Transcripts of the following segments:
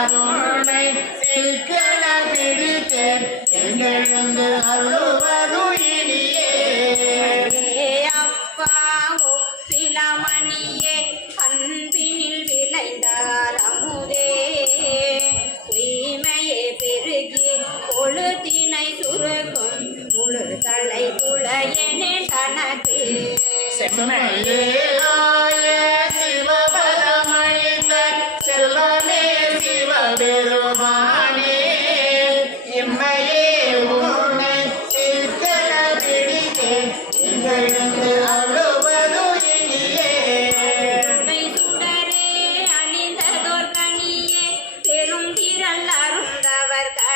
கருணை சிக்கன பிடித்தேன் எங்கெழுந்து அருள்வரும் இனியே. அப்பா சிலமணியே அன்பினில் தலை குளையனே தனக்கு. செம்மையே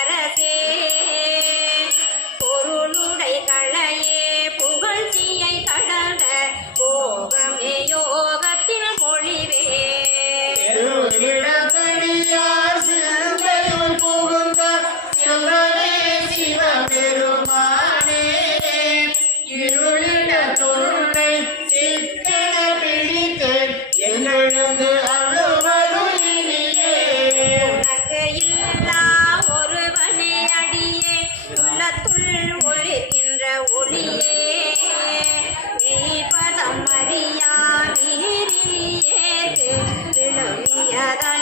அருந்தவர் I.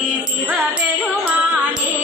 சிவபெருமானே.